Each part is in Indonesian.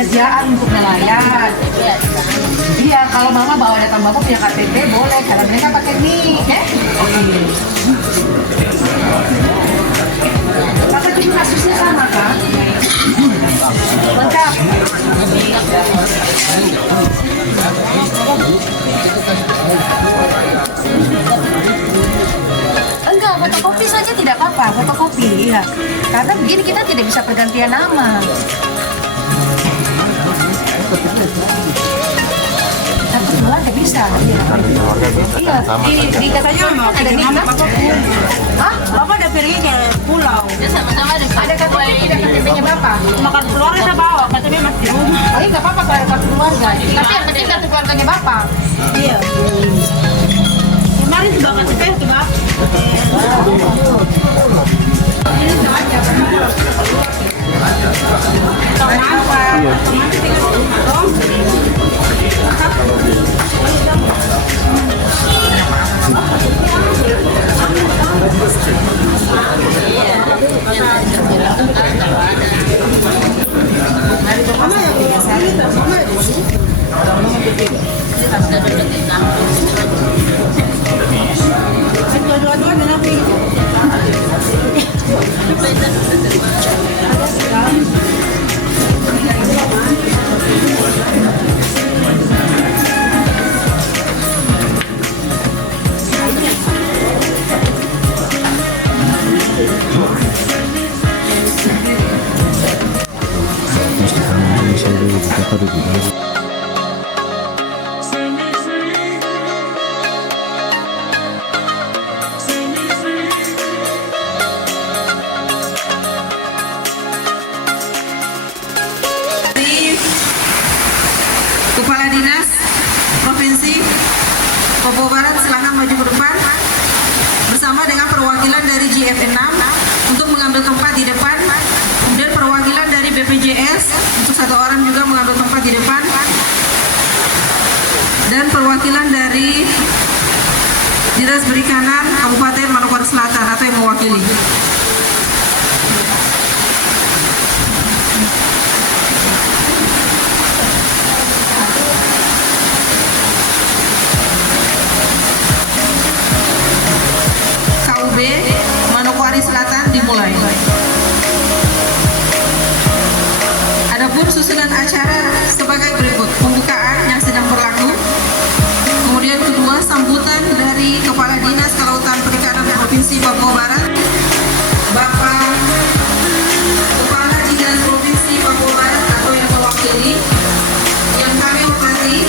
pekerjaan untuk nelayan. Iya, kalau mama bawa datang bapak punya KTP boleh, karena mereka pakai nik, ya. Kakak juga kasusnya sama, Kak? Lengkap. Enggak, fotokopi saja tidak apa-apa, fotokopi, ya. Karena begini kita tidak bisa pergantian nama. Satu keluarga bisa. Iya, di katanya mau ada nikah. Hah? Bapak udah pergi ke pulau. Sama-sama Ada KTP tidak KTP-nya bapak? Makan keluarga saya bawa, KTP masih di rumah. Oh iya, nggak apa-apa kalau kartu keluarga. Tapi yang penting kartu keluarganya bapak. Iya. Kemarin juga KTP ke bapak. Dua-dua dengan Kepala Dinas Provinsi Papua Barat silakan maju ke depan bersama dengan perwakilan dari GF6 untuk mengambil tempat di depan, kemudian perwakilan dari BPJS untuk satu orang juga mengambil tempat di depan, dan perwakilan dari Dinas Perikanan Kabupaten Manokwari Selatan atau yang mewakili. Manokwari Selatan dimulai. Adapun susunan acara sebagai berikut: pembukaan yang sedang berlaku, kemudian kedua sambutan dari Kepala Dinas Kelautan Perikanan Provinsi Papua Barat, Bapak Kepala Dinas Provinsi Papua Barat atau yang mewakili, yang kami hormati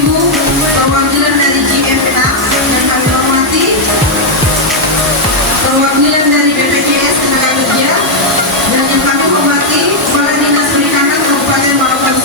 Ibu perwakilan dari GF6 yang kami hormati, perwakilan dari BPJS Tenaga Kerja, dan yang kami hormati Kepala Dinas Perikanan Kabupaten Manokwari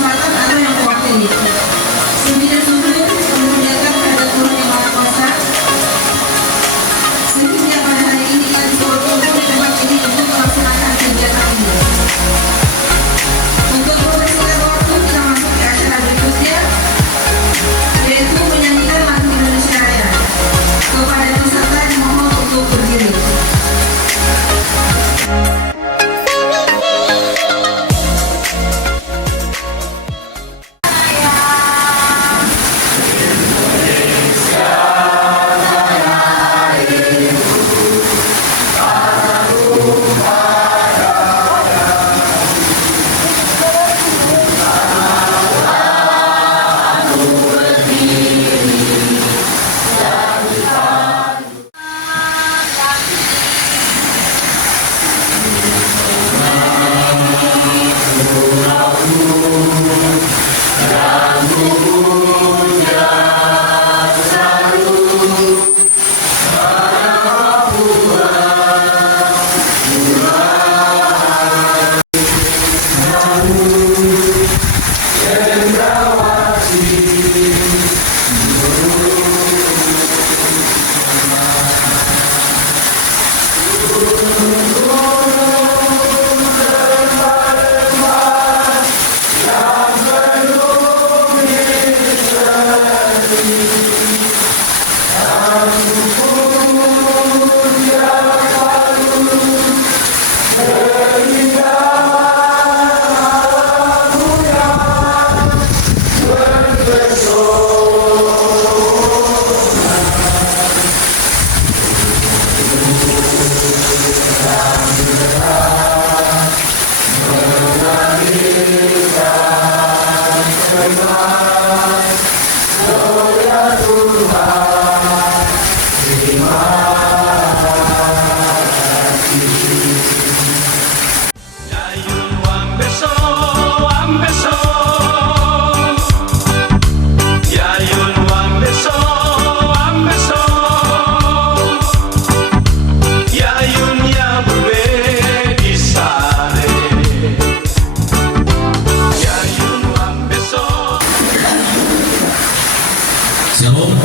Shalom.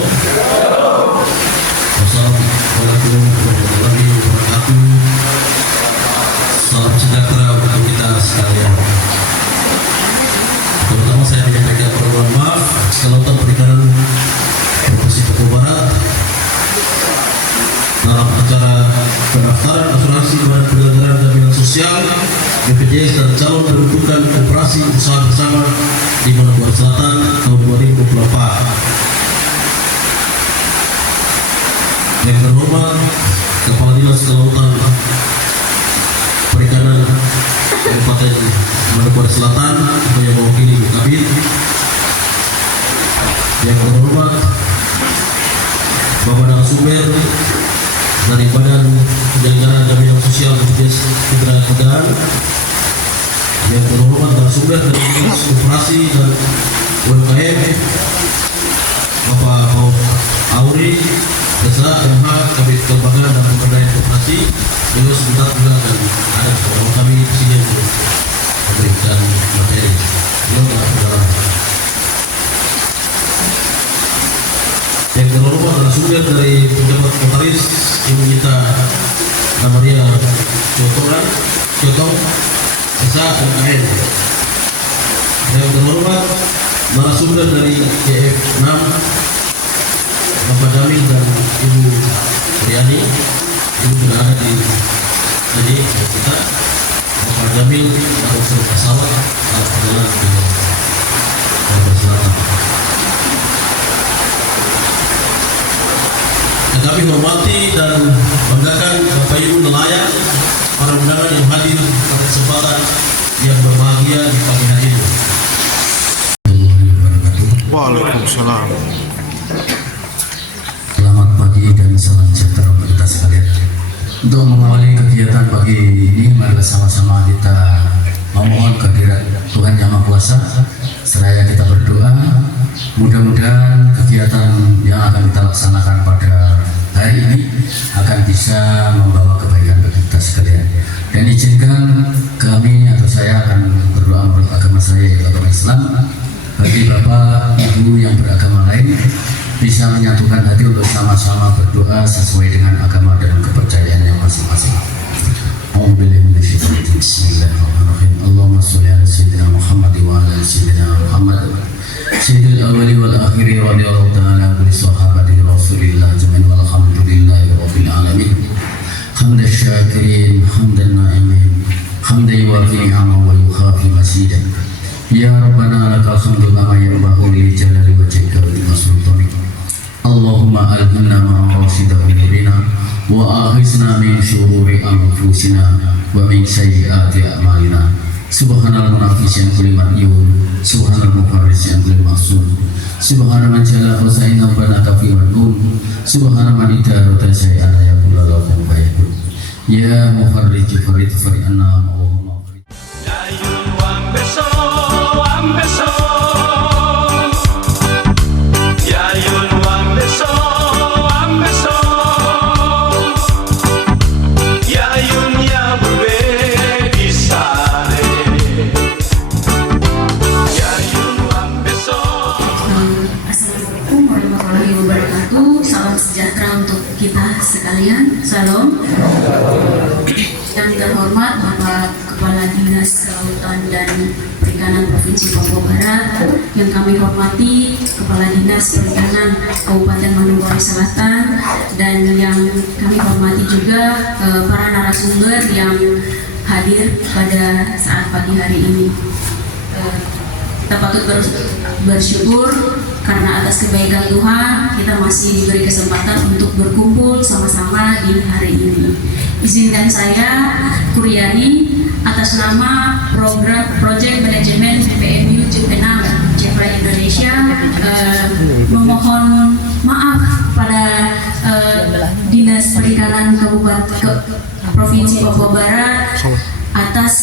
Wassalamualaikum warahmatullahi wabarakatuh. Salam sejahtera untuk kita sekalian. Terutama saya menyampaikan permohonan maaf Kelautan Perikanan Provinsi Papua Barat dalam acara pendaftaran asuransi badan penyelenggaraan jaminan sosial BPJS dan calon pembentukan operasi usaha bersama di Manokwari Selatan tahun 2024. Yang terhormat Kepala Dinas Kelautan Perikanan Kabupaten Manokwari Selatan yang mewakili Kabin. Yang terhormat Bapak Narasumber dari Badan Penyelenggaraan Jaminan Sosial BPJS Ketenagakerjaan. Yang terhormat narasumber dari Dinas Koperasi dan UMKM Bapak Auri Desa MH Kabit Kelembagaan dan Pemberdayaan Koperasi. Beliau sebentar juga dan ada beberapa kami di sini untuk memberikan materi. Beliau adalah yang terhormat narasumber dari pejabat notaris Ibu Gita Namaria Cotong Desa UKM. Yang terhormat narasumber dari JF6 Bapak Jamil dan Ibu Riani. Ibu sudah ada di sini kita. Bapak Jamil baru pesawat saat perjalanan ke Manokwari Selatan. Yang kami hormati dan banggakan Bapak Ibu nelayan, para undangan yang hadir pada kesempatan yang berbahagia di pagi hari ini. Waalaikumsalam. Selamat pagi dan salam sejahtera untuk kita sekalian. Untuk mengawali kegiatan pagi ini, marilah sama-sama kita memohon kehadirat Tuhan Yang Maha Kuasa. Seraya kita berdoa, mudah-mudahan kegiatan yang akan kita laksanakan pada hari ini akan bisa membawa kebaikan bagi kita sekalian. Dan izinkan kami atau saya akan berdoa menurut agama saya, yaitu agama Islam. Bagi Bapak, Ibu yang beragama lain, bisa menyatukan hati untuk sama-sama berdoa sesuai dengan agama dan kepercayaan yang masing-masing. Bismillahirrahmanirrahim. Allahumma sholli ala sayyidina Muhammad wa ala sayyidina Muhammad sayyidil awwali wal akhiri wa radhiyallahu ta'ala an sahabati Rasulillah jami'an walhamdulillahi rabbil alamin. Hamdan syakirin, hamdan na'imin, hamdan yuwafi ni'amahu wa yukhafi masidan. Ya Rabbana lakal hamdu kama yanbaghi li jalali wajhika wa li sultanik. Allahumma alhimna ma'arasida umurina wa ahisna min syururi anfusina wa min sayyiati a'malina. Subhanal munafis yang kulli ma'yun, subhanal mufarris yang kulli ma'sun, subhanal man jala qasaina banaka fi manun, subhanal man idarata syai'an yakula lakum fayakun. Ya mufarrij farid fari anna ma'uhum ma'uhum. Sekalian, salam. Yang terhormat Bapak Kepala Dinas Kelautan dan Perikanan Provinsi Papua Barat, yang kami hormati Kepala Dinas Perikanan Kabupaten Manokwari Selatan, dan yang kami hormati juga para narasumber yang hadir pada saat pagi hari ini. Kita patut bersyukur karena atas kebaikan Tuhan kita masih diberi kesempatan untuk berkumpul sama-sama di hari ini. Izinkan saya, Kuriani, atas nama Program Project Manajemen PPMU Juvenal Jepra Indonesia, memohon maaf pada Dinas Perikanan Kabupaten Provinsi Papua Barat atas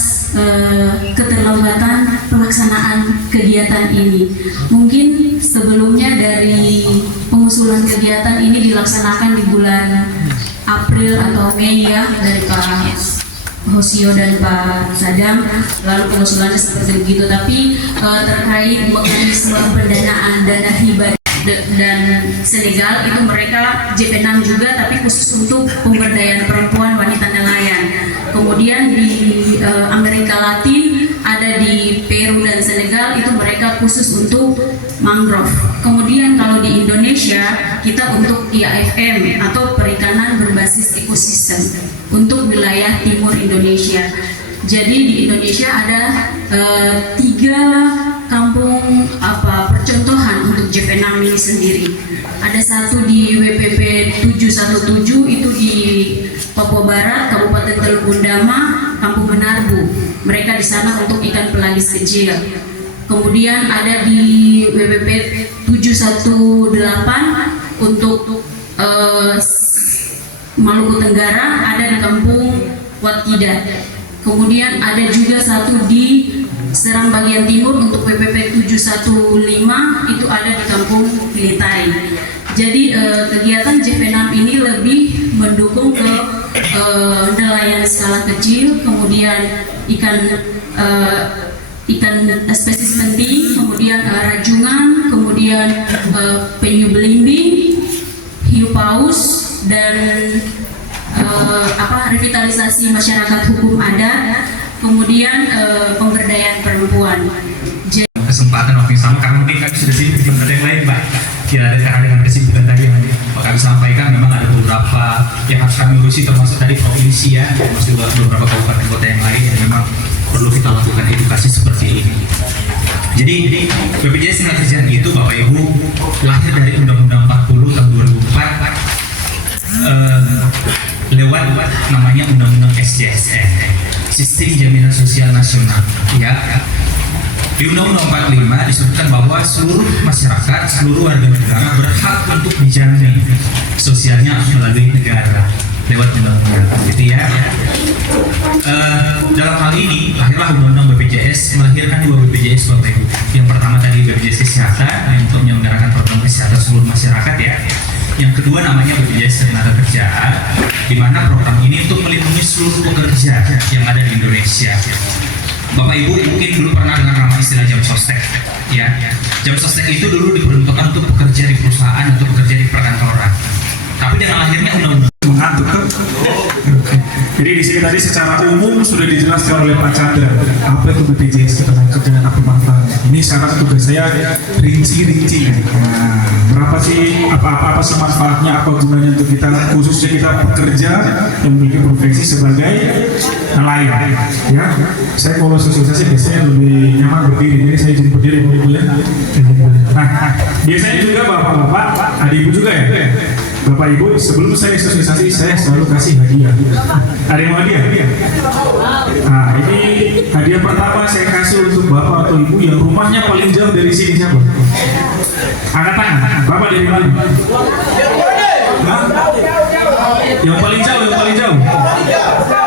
keterlambatan pelaksanaan kegiatan ini. Mungkin sebelumnya dari pengusulan kegiatan ini dilaksanakan di bulan April atau Mei ya, dari Pak Hosio dan Pak Sadam, lalu pengusulannya seperti begitu. Tapi terkait mekanisme pendanaan dana hibah dan Senegal itu mereka JP6 juga, tapi khusus untuk pemberdayaan perempuan wanita nelayan. Kemudian di Amerika Latin ada di Peru dan Senegal, itu mereka khusus untuk mangrove. Kemudian kalau di Indonesia kita untuk IAFM atau perikanan berbasis ekosistem untuk wilayah timur Indonesia. Jadi di Indonesia ada 3 kampung percontohan untuk JP6 ini sendiri. Ada satu di WPP 717 itu di Papua Barat, Kabupaten Teluk Gundama, Kampung Menarbu. Mereka di sana untuk ikan pelagis kecil. Kemudian ada di WPP 718 untuk Maluku Tenggara, ada di Kampung Watkida. Kemudian ada juga satu di Serang bagian timur untuk WPP 715 itu ada di Kampung Pilitai. Jadi kegiatan JP6 ini lebih mendukung ke nelayan skala kecil, kemudian ikan spesies penting, kemudian rajungan, kemudian penyu belimbing, hiu paus, dan revitalisasi masyarakat hukum adat, kemudian pemberdayaan perempuan. Kesempatan waktu yang sama, karena mungkin kami sudah sibuk dengan yang lain, Mbak. Karena dengan kesibukan tadi yang kami sampaikan, memang ada beberapa yang harus kami urusi, termasuk tadi provinsi ya, termasuk beberapa kabupaten kota yang lain yang memang perlu kita lakukan edukasi seperti ini. Jadi BPJS Ketenagakerjaan itu Bapak Ibu lahir dari Undang-Undang 40 tahun 2004 lewat namanya Undang-Undang SJSN, Sistem Jaminan Sosial Nasional. Ya. Di Undang-Undang 45 disebutkan bahwa seluruh masyarakat, seluruh warga negara berhak untuk dijamin sosialnya melalui negara lewat undang-undang, gitu ya. Dalam hal ini lahirlah Undang-Undang BPJS, melahirkan 2 BPJS Bapak Ibu. Yang pertama tadi BPJS Kesehatan untuk menyelenggarakan program kesehatan seluruh masyarakat ya. Yang kedua namanya BPJS Ketenagakerjaan, di mana program ini untuk melindungi seluruh pekerja yang ada di Indonesia. Bapak Ibu mungkin dulu pernah dengar nama istilah jam sostek, ya. Jam sostek itu dulu diperuntukkan untuk pekerja di perusahaan, untuk pekerja di perkantoran. Tapi dengan lahirnya undang-undang mengatur. Jadi di sini tadi secara umum sudah dijelaskan oleh Pak Chandra apa itu BPJS Ketenagakerjaan, apa manfaatnya. Ini sekarang tugas saya rinci-rinci. Nah, berapa sih apa sih manfaatnya, apa gunanya untuk kita, khususnya kita pekerja yang memiliki profesi sebagai nelayan. Ya, saya kalau sosialisasi biasanya lebih nyaman berdiri, jadi saya jadi berdiri boleh. Nah, biasanya juga bapak-bapak, adik ibu juga ya. Bapak Ibu, sebelum saya sosialisasi, saya selalu kasih hadiah. Ada yang mau hadiah? Nah, ini hadiah pertama saya kasih untuk Bapak atau Ibu yang rumahnya paling jauh dari sini siapa? Angkat tangan. Bapak dari mana? Hah? Yang paling jauh,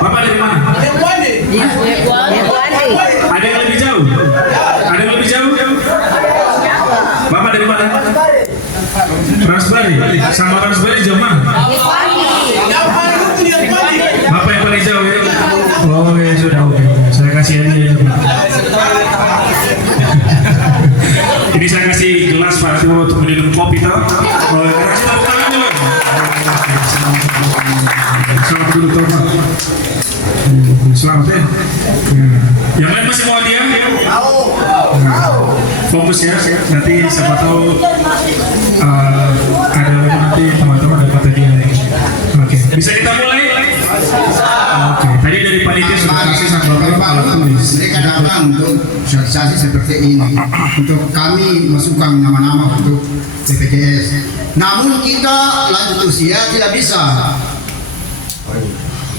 Bapak dari mana? Ada yang lebih jauh? Bapak dari mana? Raspberry, sama Raspberry jauh mana? Bapak yang paling jauh ya? Oh ya sudah, oke. Saya kasih hadiah. Ini saya kasih gelas Pak Timo untuk minum kopi tau? Oh ya, tepuk tangan dulu. Selamat dulu tuh Pak. Selamat ya. Yang lain masih mau hadiah? Fokus ya, nanti siapa tahu ada nanti teman-teman dapat hadiah. Oke, bisa kita mulai? Oke, tadi dari panitia sudah kasih sama Bapak tulis. Mereka datang untuk sosialisasi seperti ini, untuk kami masukkan nama-nama untuk BPJS. Namun kita lanjut usia tidak bisa.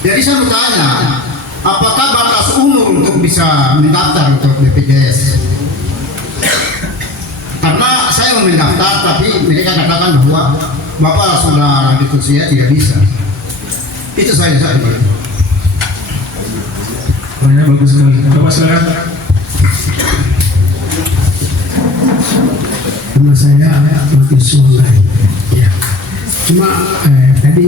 Jadi saya mau tanya, apakah batas umur untuk bisa mendaftar untuk BPJS? Karena saya mau mendaftar, tapi mereka katakan bahwa Bapak sudah lanjut usia tidak bisa. Itu saya. Banyak bagus sekali. Bapak silakan. Nama saya Makin Sulai. Ya. Cuma tadi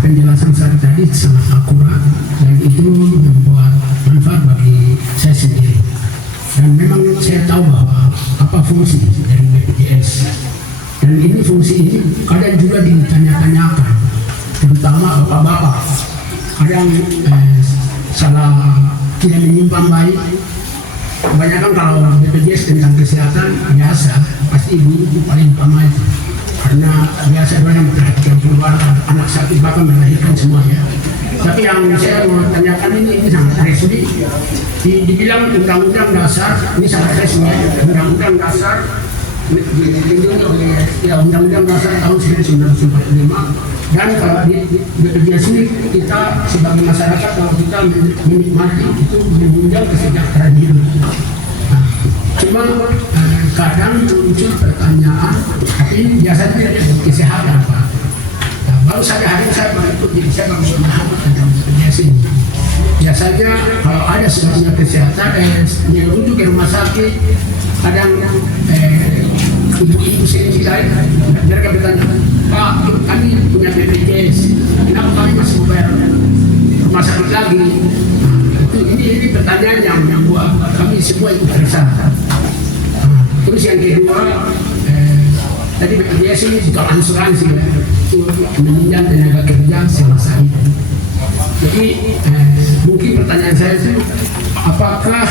penjelasan saya tadi sangat akurat dan itu membuat manfaat bagi saya sendiri. Dan memang saya tahu bahwa apa fungsi dari BPJS dan dan ini fungsi ini kadang juga ditanya-tanyakan, terutama bapak-bapak kadang salah tidak menyimpang baik. Kebanyakan kalau BPJS tentang kesehatan biasa, pasti ibu paling utama itu. Karena biasa banyak memperhatikan keluarga, anak sakit bahkan melahirkan semuanya. Tapi yang saya mau tanyakan ini sangat resmi. Dibilang undang-undang dasar, ini sangat resmi. Undang-undang dasar dilindungi oleh Undang-Undang Dasar tahun 1945. Dan kalau di BPJS ini kita sebagai masyarakat kalau kita menikmati itu menunjang kesejahteraan hidup. Nah, cuma kadang muncul pertanyaan, tapi biasanya dari kesehatan Pak. Nah, baru saja hari ini saya ikut jadi saya baru memahami tentang BPJS ini. Biasanya kalau ada sebabnya kesehatan, merujuk ke rumah sakit, kadang ibu-ibu sini kita mereka bertanya, Pak, kami punya BPJS, kenapa kami masih mau bayar rumah sakit lagi? Nah, ini pertanyaan yang buat kami semua itu resah. Terus yang kedua, tadi BPJS ini juga asuransi itu menunjang tenaga kerja semasa hidup. Jadi mungkin pertanyaan saya itu, apakah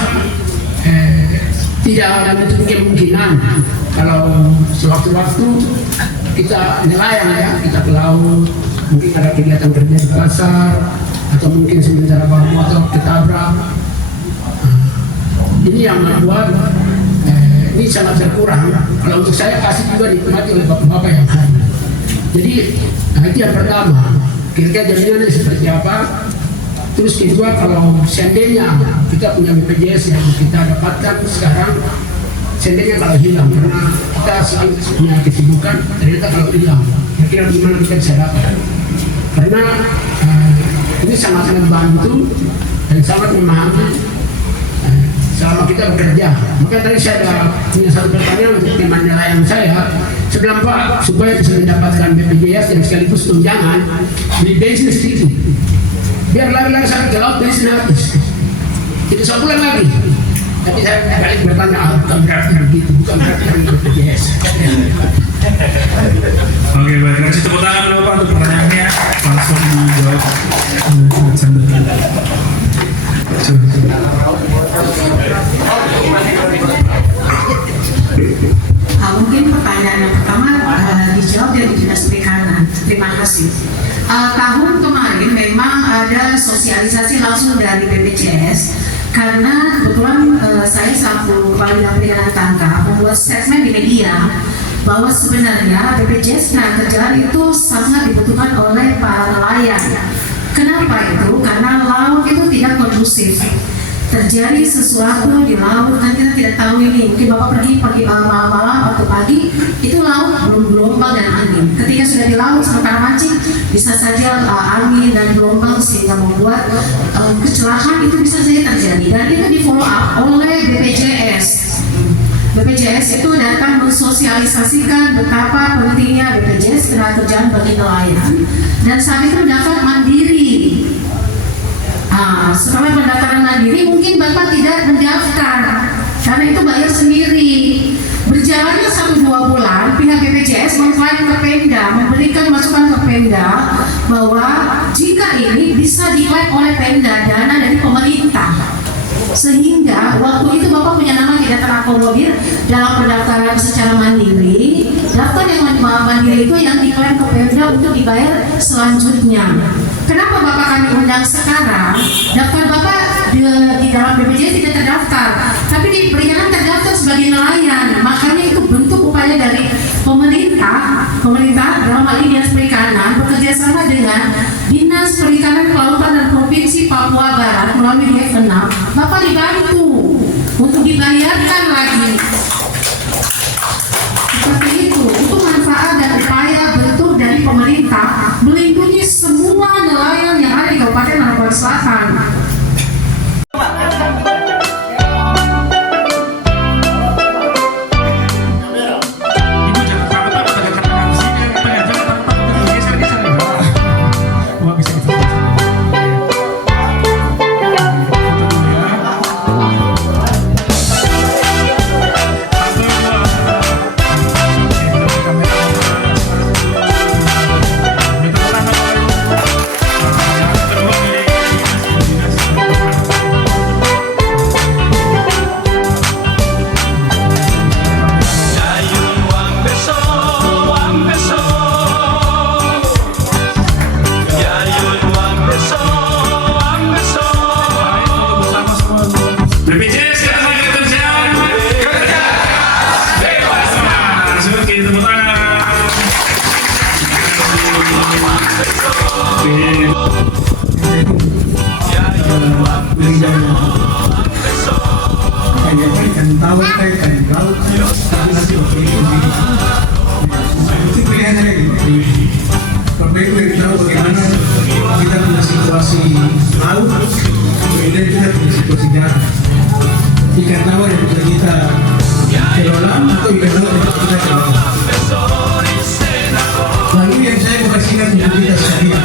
tidak menutup kemungkinan kalau sewaktu-waktu kita nelayan ya, kita ke laut, mungkin ada kegiatan kerja di pasar, atau mungkin sementara bawa motor ketabrak. Ini yang membuat ini sangat berkurang. Kalau untuk saya pasti juga dinikmati oleh bapak-bapak yang hari. Jadi itu yang pertama, kira-kira jaminannya seperti apa. Terus kedua, kalau seandainya kita punya BPJS yang kita dapatkan sekarang, seandainya kalau hilang, karena kita sering punya kesibukan, ternyata kalau hilang, kira-kira gimana kita bisa dapat? Karena ini sangat membantu dan sangat memahami selama kita bekerja. Maka tadi saya punya satu pertanyaan untuk teman nelayan saya, sebelum Pak, supaya bisa mendapatkan BPJS yang sekaligus tunjangan, beli bensin sedikit. Biar lari-lari sampai ke laut bensin habis. Itu sebulan lagi. Tapi saya balik bertanya, bukan berarti begitu, bukan berarti dari BPJS. Oke, baik. Kasih tepuk tangan dulu Pak untuk pertanyaannya. Langsung dijawab. Mungkin pertanyaan yang pertama dijawab dari Dinas Perikanan. Terima kasih. Tahun kemarin memang ada sosialisasi langsung dari BPJS karena kebetulan saya selaku Kepala Bidang Perikanan Tangkap membuat statement di media bahwa sebenarnya BPJS Tenagakerjaan itu sangat dibutuhkan oleh para nelayan. Kenapa itu? Karena laut itu tidak kondusif. Terjadi sesuatu di laut, kan kita tidak tahu ini. Mungkin Bapak pergi malam-malam atau pagi, itu laut belum gelombang dan angin. Ketika sudah di laut sementara mancing, bisa saja angin dan gelombang sehingga membuat kecelakaan itu bisa saja terjadi. Dan itu di follow up oleh BPJS. BPJS itu datang mensosialisasikan betapa pentingnya BPJS Tenagakerjaan bagi nelayan, dan saat itu mendaftar mandiri. Setelah pendaftaran mandiri mungkin Bapak tidak mendaftar karena itu bayar sendiri. Berjalannya 1-2 bulan, pihak BPJS mengklaim ke Pemda, memberikan masukan ke Pemda bahwa jika ini bisa diklaim oleh Pemda dana dari pemerintah. Sehingga waktu itu Bapak punya nama tidak terakomodir dalam pendaftaran secara mandiri. Daftar yang mandiri itu yang diklaim ke Pemda untuk dibayar selanjutnya. Kenapa Bapak kami undang sekarang? Daftar Bapak di dalam BPJS tidak terdaftar, tapi di perikanan terdaftar sebagai nelayan. Makanya itu bentuk upaya dari pemerintah dalam hal ini Dinas Perikanan bekerja sama dengan Dinas Perikanan Kelautan dan Provinsi Papua Barat melalui DF6. Bapak dibantu untuk dibayarkan lagi. Seperti itu manfaat dan upaya bentuk dari pemerintah melindungi semua nelayan yang ada di Kabupaten Anambas Selatan. ikan tawar, ikan laut, tapi nanti waktu itu pilihan aja gitu. Bapak Ibu yang tahu bagaimana kita punya situasi laut, kemudian kita punya situasi darat. Ikan tawar yang bisa kita kelola atau ikan laut yang bisa kita kelola. Lalu yang saya mau kasihkan untuk kita sekalian,